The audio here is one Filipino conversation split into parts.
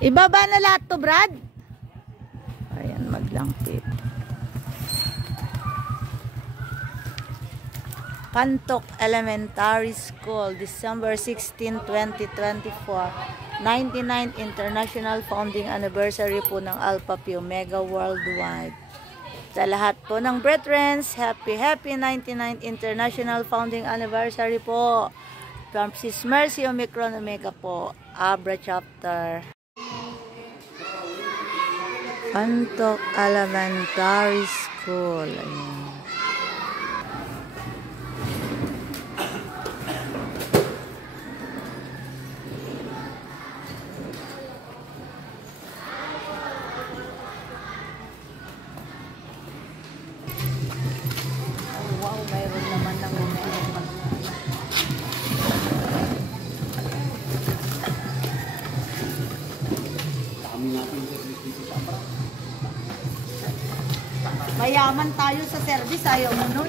Ibaba na lahat to, Brad. Ayan, maglangkit. Pantok Elementary School, December 16, 2024. 99th International Founding Anniversary po ng Alpha Phi Omega Worldwide. Sa lahat po ng Brethrens, happy 99th International Founding Anniversary po. From Sis Mercy Omicron Omega po, Abra Chapter. Pantok Elementary School. Ayan. Mayaman tayo sa service, ayaw mo nun.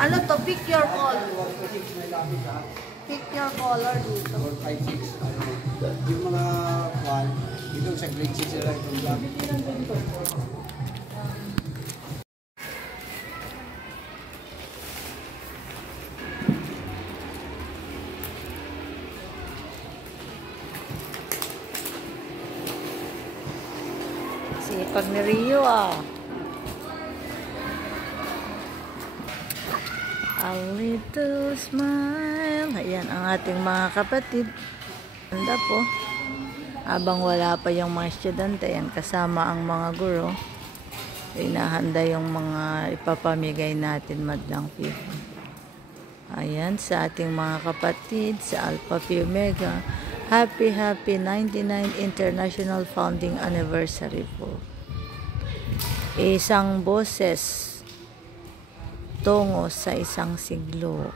Ano to? Pick your color. Pick your color dito. 4, 5, 6. Yung mga kwan, dito sa grade 6 sila itong black. Sipag ni Rio ah. A little smile. Ayan ang ating mga kapatid. Handa po. Habang wala pa yung mga estudyante, ayan, kasama ang mga guro. Inahanda yung mga ipapamigay natin madlang Phi. Ayan, sa ating mga kapatid, sa Alpha Phi Omega. Happy 99th International Founding Anniversary po. Isang boses tungo sa isang siglo.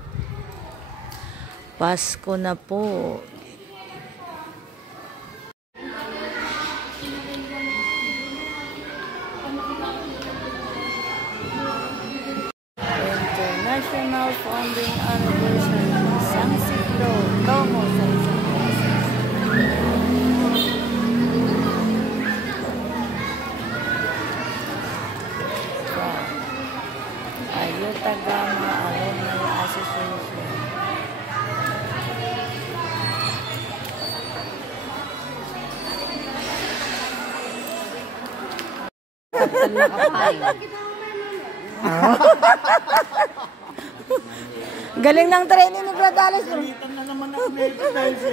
Pasko na po. International Founding Anniversary. Isang siglo. Tungo sa isang boses. Ayutthaya Alumni Association. Galing ng training ni Brad Alice. Palitan na naman ako nito dahil sa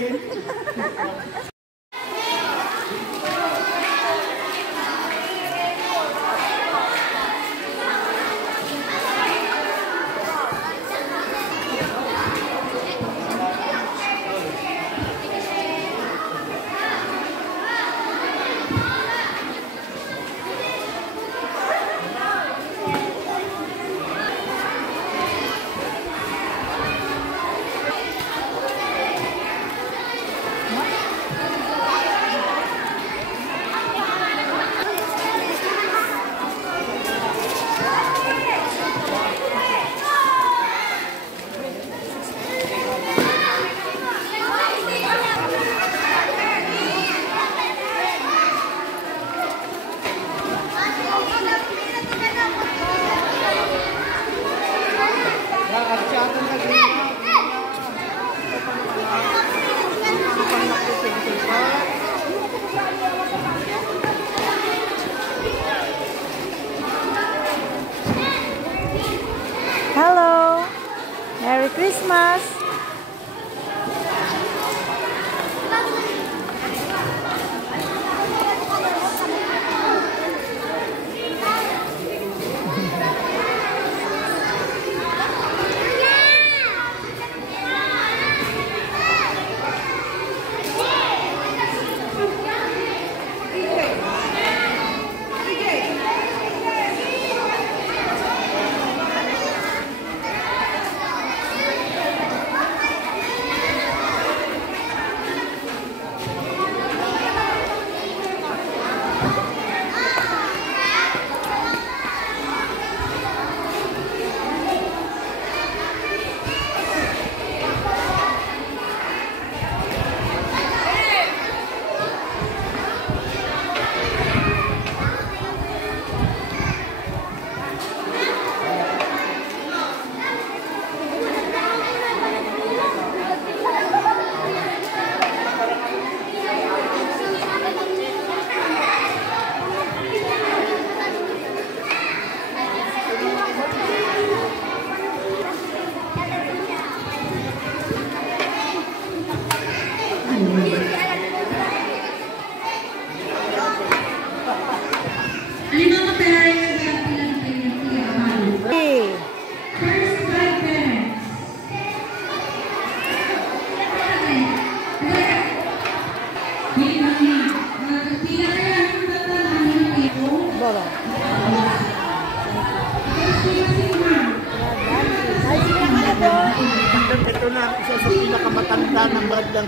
isa sa pinakamatanda ng bandang.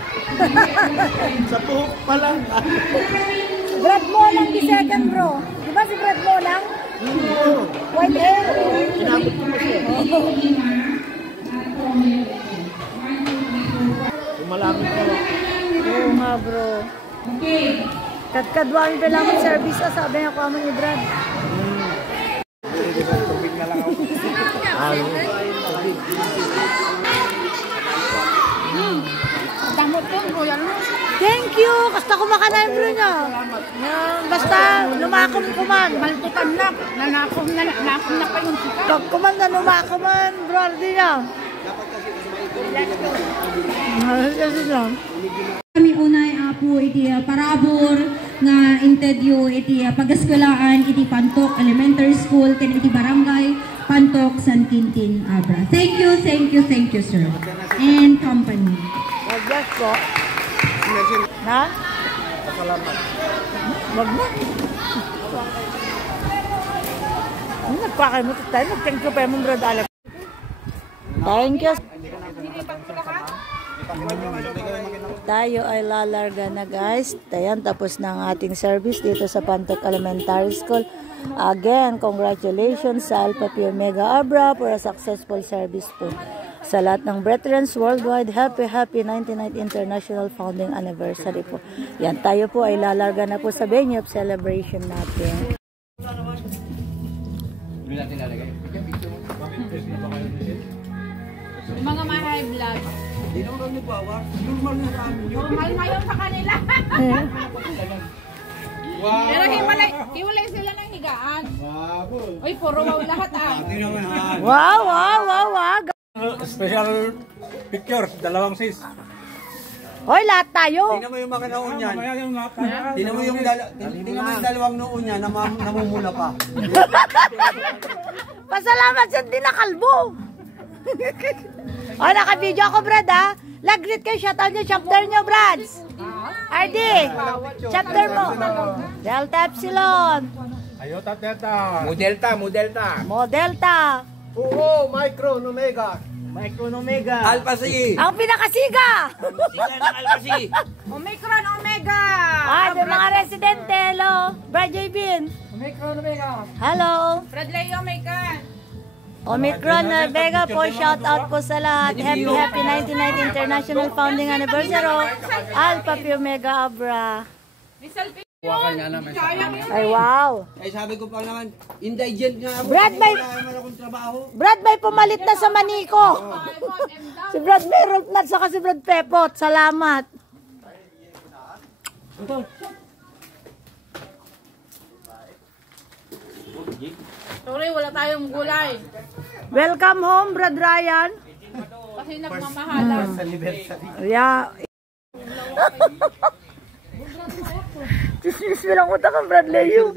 Sa buhok pa lang. Brad Molang the second bro. Di ba si Brad Molang? White hair. Kinabot ko mo siya. Malapit ko. Oo nga bro. Kadkadwaan pa lang ang service sabi nga ko ni Brad. Tubig na lang ako. Damot ko, royal mo. Thank you! Basta kumakain bro niya. Basta lumakom kuman. Maltutan na. Nanakom na pa yung sika. Pag kuman na lumakoman, bro, di niya. Kasi lang. Kami unay po iti parabor nga interview iti pag-eskwelahan iti Pantok Elementary School ken iti Barangay Pantok San Quintin Abra. Thank you sir. And company. Mag-bless po. Na? Salamat. Wag na. Nagpakay mo tayo. Nag-thank you pa mo, Brad Alex. Thank you. Tayo ay lalarga na guys. Ayan, tapos na ang ating service dito sa Pantok Elementary School. Again, congratulations sa Alpha Phi Omega Abra for a successful service po. Sa lahat ng veterans worldwide, happy 99th International Founding Anniversary po. Yan, tayo po ay lalarga na po sa venue of celebration natin. Mga ma-high blood. Hindi naman kami bawa. Normal na namin yun. Normal ngayon sa kanila. Pero hiwalay sila ng higaan. Uy, puro wow lahat ah. Wow, wow, wow, wow. Special picture, dalawang sis. Hoy, lahat tayo. Tingnan mo yung mga noon yan. Yung Tingnan mo yung dalawang noon yan na namumula pa. Pasalamat sa di nakalbo. O, naka-video ako, Brad, ha? Lag-greet kayo, shoutout nyo, chapter nyo, Brad. RD, chapter mo. Delta Epsilon. Ayota Teta. Modelta. Oo, Micro, Omega. Alpha C. Ang pinakasiga. Omicron, Omega. Yung mga residente, hello. Brad J. Bin. Hello. Bradley, Omega. Omicron Vega po, shout out po sa lahat. Happy 99th International Founding Anniversary. Alpha Phi Omega Abra. Ay wow. Ay sabi ko pa naman, indigent nga ako. Brad, may Wala naman akong trabaho. Brad may pumalit na sa maniko. Si Brad may roll nut saka si Brad Pepot. Salamat. Sorry, wala tayong gulay. Welcome home, Brad Ryan. Kasi nagmamahalan. Yeah. Tis bilang utak ang Brad Leo.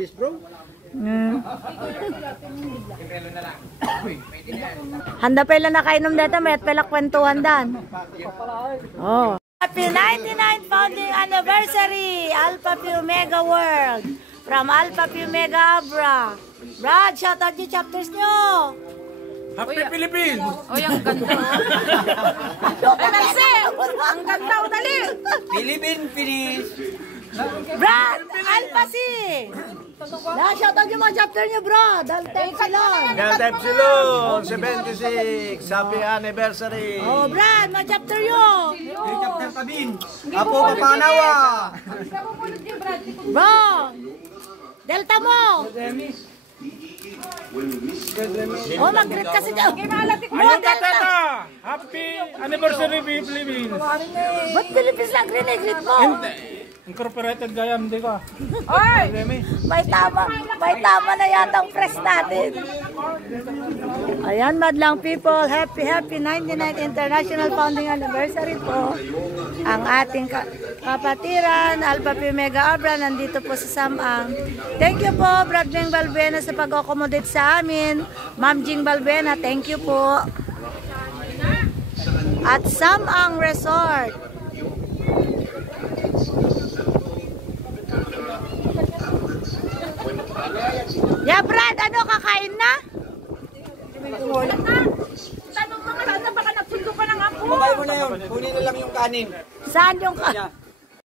Handa pa ilan nakainom dito, may at pelak kwentuhan dan. Oh. Happy 99th Founding Anniversary, Alpha Phi Omega World. From Alpha Phi Omega Abra. Brad, shout out yung chapters nyo. Happy Philippines. Oy, ang ganda. Ay, Merce! Ang ganda, dali! Philippine finish. Brad, Alpha C. Shout out yung mga chapter nyo, bro. Delta Epsilon. Delta Epsilon, 76, happy anniversary. Oh, Brad, mga chapter nyo. Chapter Tabin. Apo Kapanawa. Bro, Delta mo. Oh, mag-greet kasi dyan. Ayota Teta. Happy anniversary Philippines. Ba't Philippines lang greet mo? Incorporated gayam, di ka? Oy! May tama na yata ang press natin. Ayan, madlang people, happy 99th International Founding Anniversary po. Ang ating kapatiran, Alpha Phi Omega Abra, nandito po sa Samang. Thank you po, Brad Jing Balbuena sa pag-accommodate sa amin. Ma'am Jing Balbuena, thank you po. At Samang Resort. Yeah, Brad, ano, kakain na? Tanong mo nga, baka nagsunod ko pa ng apo. Bakay mo na yun. Kunin na lang yung kanin. Saan yung...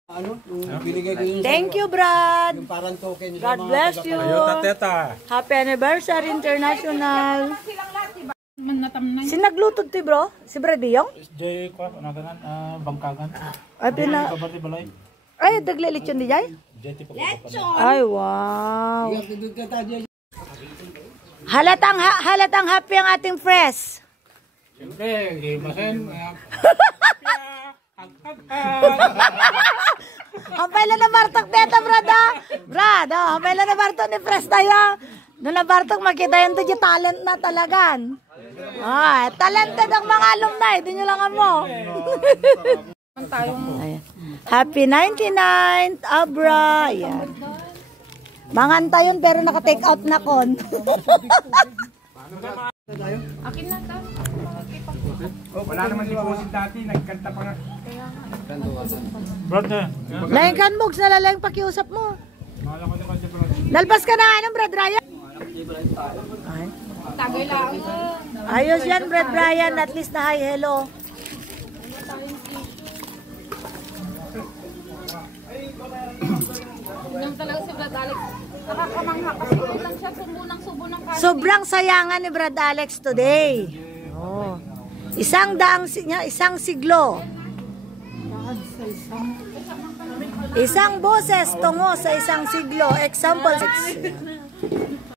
Ano? Yung binigay ko yun Thank you, Brad. Yung parang token. God bless you. Ayun, teta. Happy anniversary international. Si nagluto ti bro? Si Brad Diyong? Jay ko, naganan, bangkagan. Ay, Kabati balay. ay, daglilit yun di Jay? Jay tipo ko. Ay, wow. Halatang happy ang ating press. Siyempre, gimasen. Hampay lang na Bartok teta, Brad, ha? Brad, oh, hampay lang na Bartok ni press tayo. Doon na Bartok, makita yung tuyo talent na talagan. Ah, talented ang mga alumni. Di nyo lang mo. Ayan. Happy 99th, Abra. Ayan. Manganta yun pero naka-take out na kon. Wala naman deposit dati, nagkanta pa nga. Brad na. Lain Mugs, nalalayang pakiusap mo. Nalpas ka na anong Brad Ryan? Ay. Ayos yan Brad Ryan, at least na hi, hello. Yung talaga si Brad Alex. Nakakamangha kasi lang siya subo ng kanin. Sobrang sayangan ni Brad Alex today. Oh. Isang siglo. Isang boses tungo sa isang siglo. Example 6.